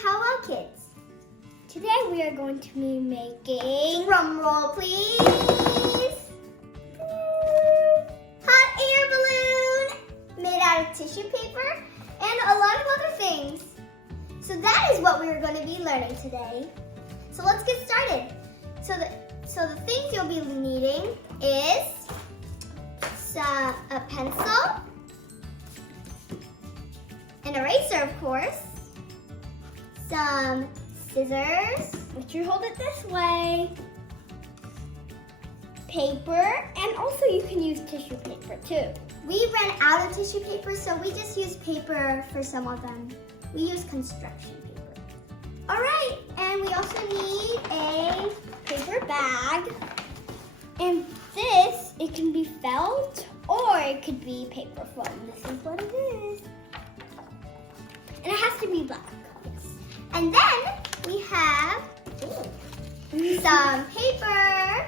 HowWowKids. Today we are going to be making, drum roll please, hot air balloon made out of tissue paper and a lot of other things. So that is what we are going to be learning today. So let's get started. So the things you'll be needing is a pencil, an eraser of course, some scissors, which you hold it this way, paper, and also you can use tissue paper too. We ran out of tissue paper, so we just used paper for some of them. We use construction paper. All right, and we also need a paper bag. And this, it can be felt or it could be paper foam. This is what it is. And it has to be black. And then we have some paper.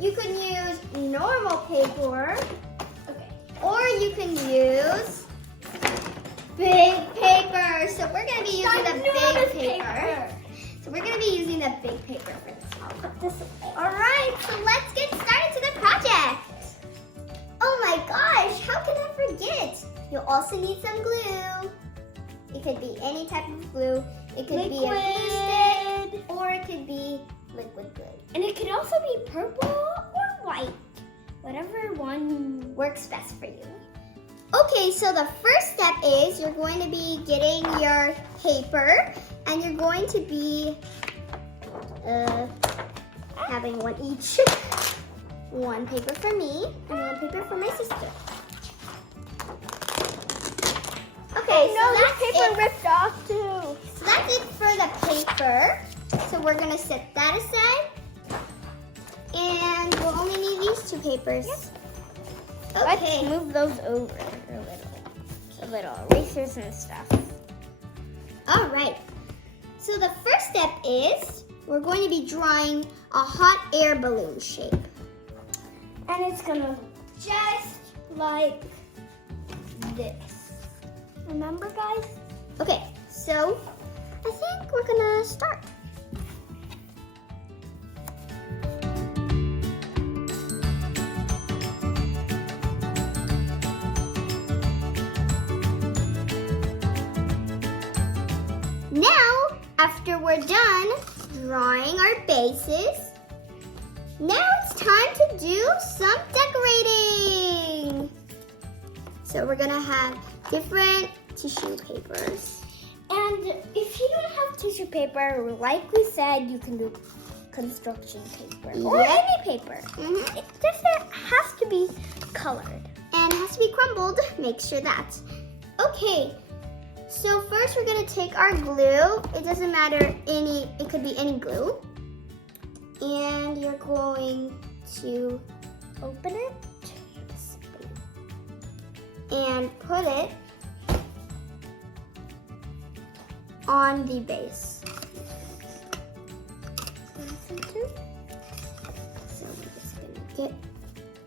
You can use normal paper, or you can use big paper. So we're going to be using the big paper. So we're going to be using the big paper for this. I'll put this away. All right, so let's get started to the project. Oh my gosh, how can I forget? You'll also need some glue. It could be any type of glue. It could be a glue stick, or it could be liquid glue. And it could also be purple or white. Whatever one works best for you. Okay, so the first step is you're going to be getting your paper, and you're going to be having one each. One paper for me, and one paper for my sister. Okay, no, this paper ripped off too. So that's it for the paper. So we're gonna set that aside. And we'll only need these two papers. Yep. Okay. Let's move those over a little erasers and stuff. All right. So the first step is we're going to be drawing a hot air balloon shape. And it's gonna look just like this. Remember, guys? Okay, so I think we're gonna start. Now, after we're done drawing our bases, now it's time to do some decorating. So we're gonna have different tissue papers. And if you don't have tissue paper, like we said, you can do construction paper or any paper. It just has to be colored. And it has to be crumbled. Make sure that. Okay, so first we're gonna take our glue. It doesn't matter it could be any glue. And you're going to Open it. and put it on the base. So we're just gonna get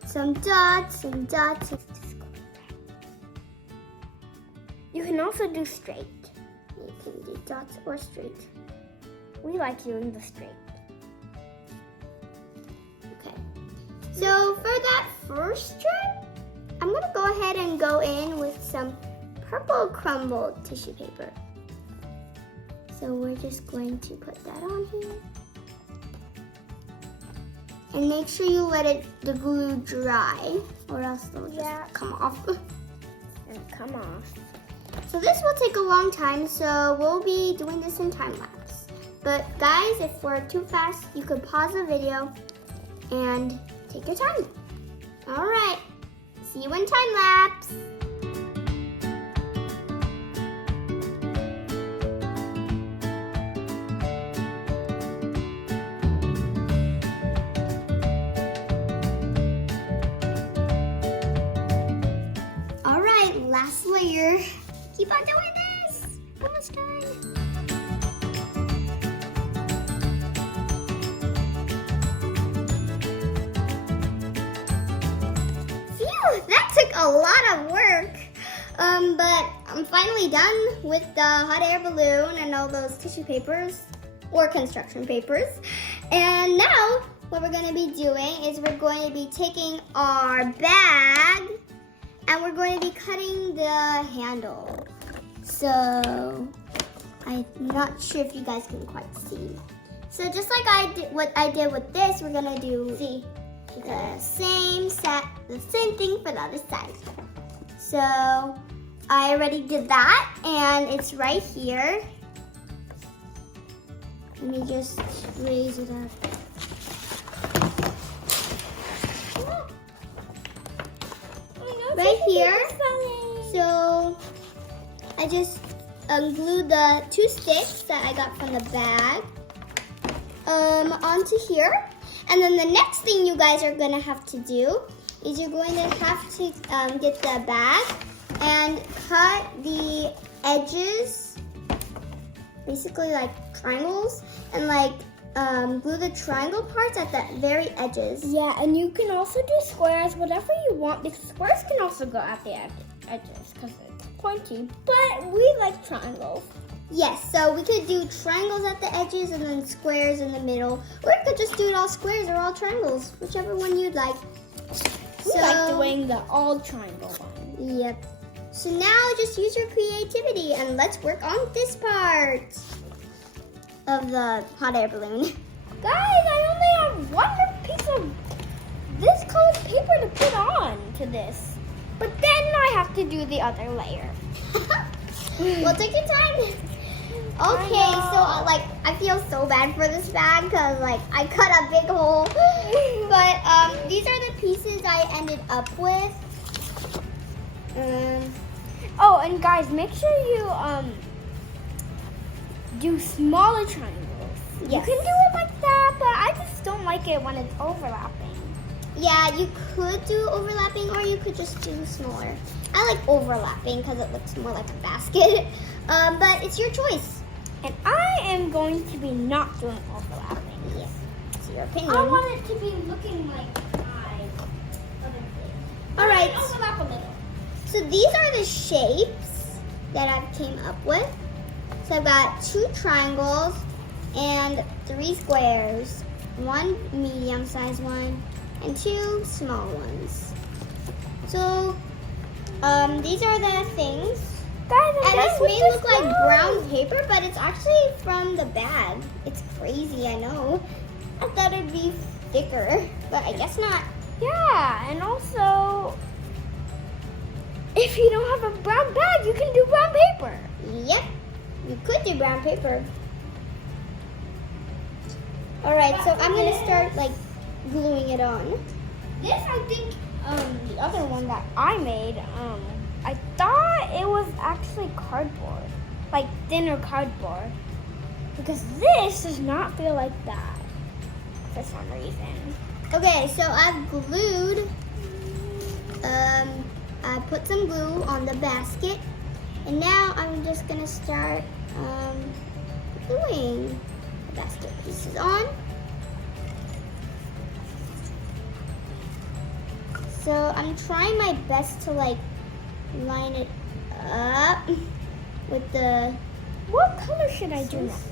some dots and dots. You can also do straight. You can do dots or straight. We like doing the straight. Okay. So for that first try, I'm gonna go ahead and go in with some purple crumbled tissue paper. So we're just going to put that on here. And make sure you let the glue dry, or else it'll just come off. And come off. So this will take a long time, so we'll be doing this in time lapse. But guys, if we're too fast, you could pause the video and take your time. All right, see you in time lapse. All right, last layer. Keep on doing this. Almost done. Phew, that took a lot of work. But I'm finally done with the hot air balloon and all those tissue papers or construction papers. And now what we're going to be doing is we're going to be taking our bag and we're going to be cutting the handle. So I'm not sure if you guys can quite see. So just like I did with this, we're going to do the same thing for the other side. So I already did that and it's right here. Let me just raise it up. Right here. So I just glued the 2 sticks that I got from the bag onto here. And then the next thing you guys are gonna have to do is you're going to have to get the bag and cut the edges, basically like triangles, and like glue the triangle parts at the very edges. Yeah, and you can also do squares, whatever you want, because squares can also go at the edges because it's pointy. But we like triangles. Yes, so we could do triangles at the edges and then squares in the middle. Or we could just do it all squares or all triangles, whichever one you'd like. We like doing the all triangle one. Yep. So now just use your creativity and let's work on this part of the hot air balloon. Guys, I only have one more piece of this colored paper to put on to this. But then I have to do the other layer. Well, take your time. Okay, so I feel so bad for this bag because I cut a big hole. But these are the pieces I ended up with. Oh, and guys, make sure you do smaller triangles. Yes. You can do it like that, but I just don't like it when it's overlapping. Yeah, you could do overlapping or you could just do smaller. I like overlapping because it looks more like a basket. But it's your choice. And I am going to be not doing overlapping. Yeah, it's your opinion. I want it to be looking like my other thing. All right. Overlap a little. So these are the shapes that I came up with. So I've got 2 triangles and 3 squares. 1 medium-sized one and 2 small ones. So these are the things. Guys, And this may look like brown paper, but it's actually from the bag. It's crazy, I know. I thought it'd be thicker, but I guess not. Yeah, and also, if you don't have a brown bag, you can do brown paper. Yep, you could do brown paper. All right, so I'm gonna start gluing it on. This, I think, the other one that I made, I thought it was actually cardboard, like thinner cardboard, because this does not feel like that for some reason. Okay, so I've glued, I put some glue on the basket, and now I'm just gonna start gluing the basket pieces on. So I'm trying my best to line it up with the... What color should I do next?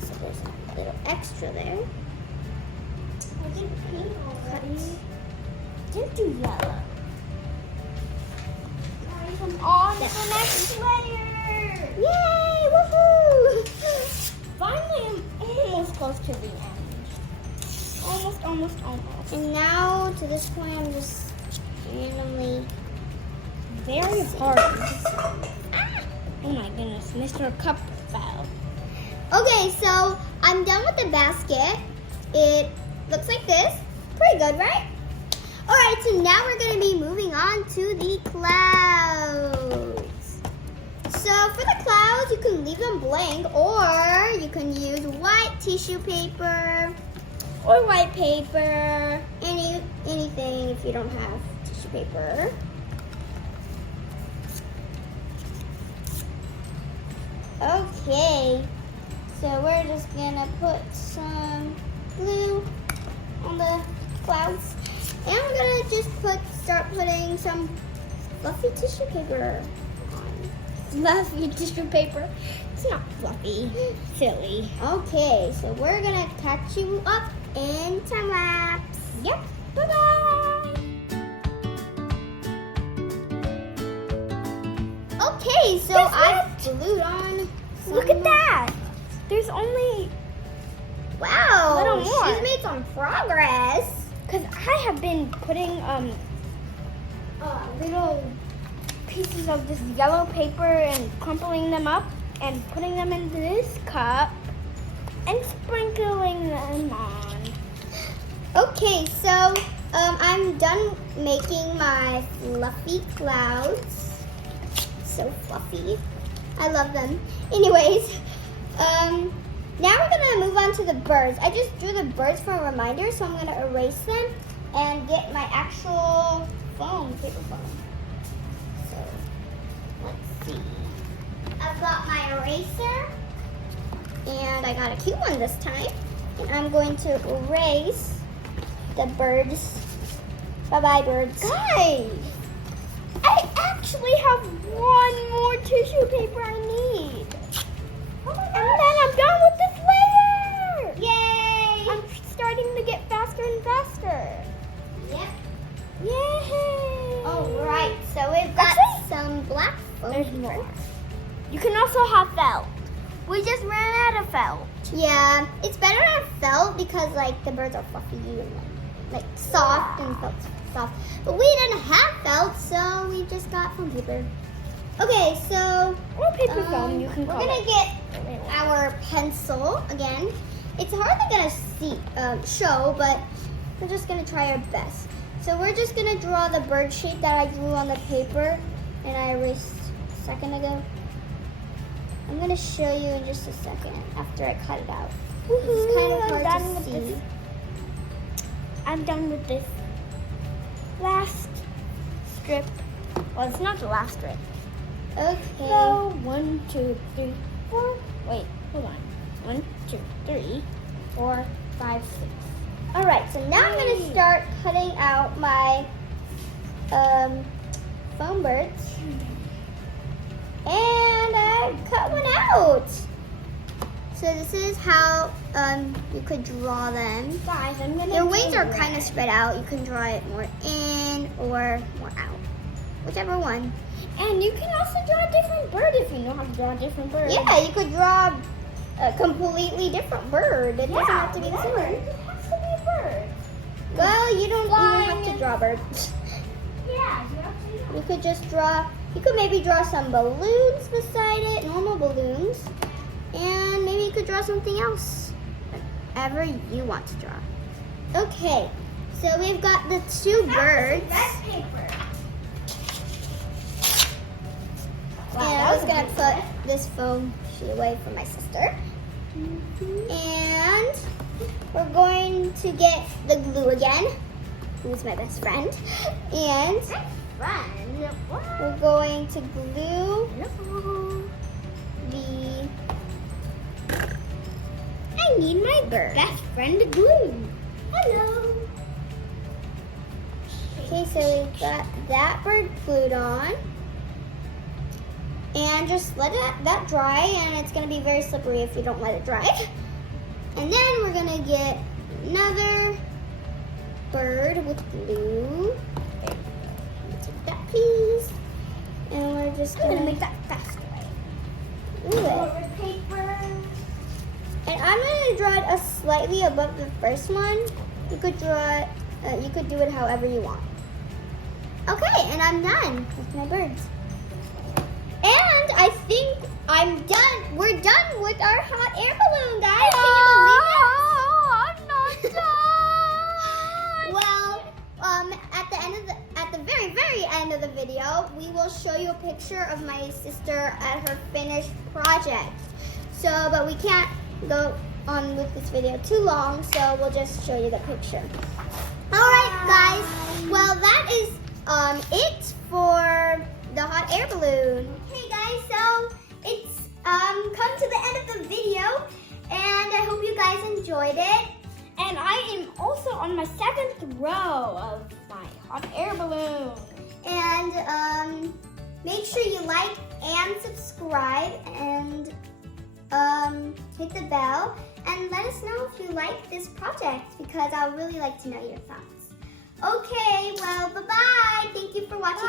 So there's a little extra there. I did pink already. Didn't do yellow. Guys, I'm on the next layer. Yay! Woohoo! Finally, I'm almost close to the end. Almost. And now to this point, I'm just randomly... Very hard. Oh my goodness, Mr. Cup fell. Okay, so I'm done with the basket. It looks like this. Pretty good, right? All right, so now we're going to be moving on to the clouds. So for the clouds, you can leave them blank, or you can use white tissue paper Or white paper. anything if you don't have tissue paper. Okay, so we're just gonna put some glue on the clouds, and we're gonna just start putting some fluffy tissue paper on. fluffy tissue paper. It's not fluffy. Silly. Okay, so we're gonna catch you up in time lapse. Yep. Bye-bye. Okay, so Guess I what? glued on. Look at that. There's only Wow, Little more. she's made some progress. because I have been putting little pieces of this yellow paper and crumpling them up and putting them into this cup and sprinkling them on. Okay, so I'm done making my fluffy clouds. So fluffy. I love them. Anyways, now we're gonna move on to the birds. I just drew the birds for a reminder, so I'm gonna erase them and get my actual foam, paper foam. So let's see. I've got my eraser, and I got a cute one this time. And I'm going to erase the birds. Bye-bye, birds. Guys, I actually have one more tissue paper I need. And then I'm done with this layer. Yay! I'm starting to get faster and faster. Yep. Yay! All right, so we've got Actually, some black foam. There's more. You can also have felt. We just ran out of felt. Yeah, it's better to have felt because like the birds are fluffy and like soft and felt soft. But we didn't have felt, so we just got foam paper. Okay, so Or paper foam, you can we're call gonna it. get our pencil again. It's hardly gonna show, but we're just gonna try our best. So we're just gonna draw the bird shape that I drew on the paper and I erased a second ago. I'm gonna show you in just a second after I cut it out. It's kind of I'm hard done to with see. this. I'm done with this last strip. Well, it's not the last strip. Okay. So 1, 2, 3, 4. Wait, hold on. 1, 2, 3, 4, 5, 6. All right. So now I'm gonna start cutting out my foam birds, and I cut one out. So this is how you could draw them. Guys, I'm gonna. Their wings do are red. kind of spread out. You can draw it more in or more out, whichever one. And you can also draw a different bird if you know how to draw a different bird. Yeah, you could draw a completely different bird. It doesn't have to be the same whatever. one. It has to be a bird. Well, you don't even have to Flying. draw birds. Yeah, you have to. You could just draw, you could maybe draw some balloons beside it, normal balloons. And maybe you could draw something else, whatever you want to draw. Okay, so we've got the two birds. paper. And I was gonna put this foam sheet away from my sister. And we're going to get the glue again, who's my best friend. And we're going to glue the, I need my bird. Best friend glue. Hello. Okay, so we've got that bird glued on. And just let that dry, and it's going to be very slippery if you don't let it dry. And then we're going to get another bird with glue. Take that, please. And we're just going to make that faster. glue it. Paper. And I'm going to draw it slightly above the first one. You could draw it, you could do it however you want. Okay, and I'm done with my birds. And I think I'm done. We're done with our hot air balloon, guys. Can you believe it? I'm not done. Well, at the very, very end of the video, we will show you a picture of my sister at her finished project. So, but we can't go on with this video too long, so we'll just show you the picture. All right, guys. Well, that is it for the hot air balloon. Hey guys, so it's come to the end of the video, and I hope you guys enjoyed it. And I am also on my 7th row of my hot air balloon. And make sure you like, and subscribe and hit the bell and let us know if you like this project because I would really like to know your thoughts. Okay, well, bye-bye. Thank you for watching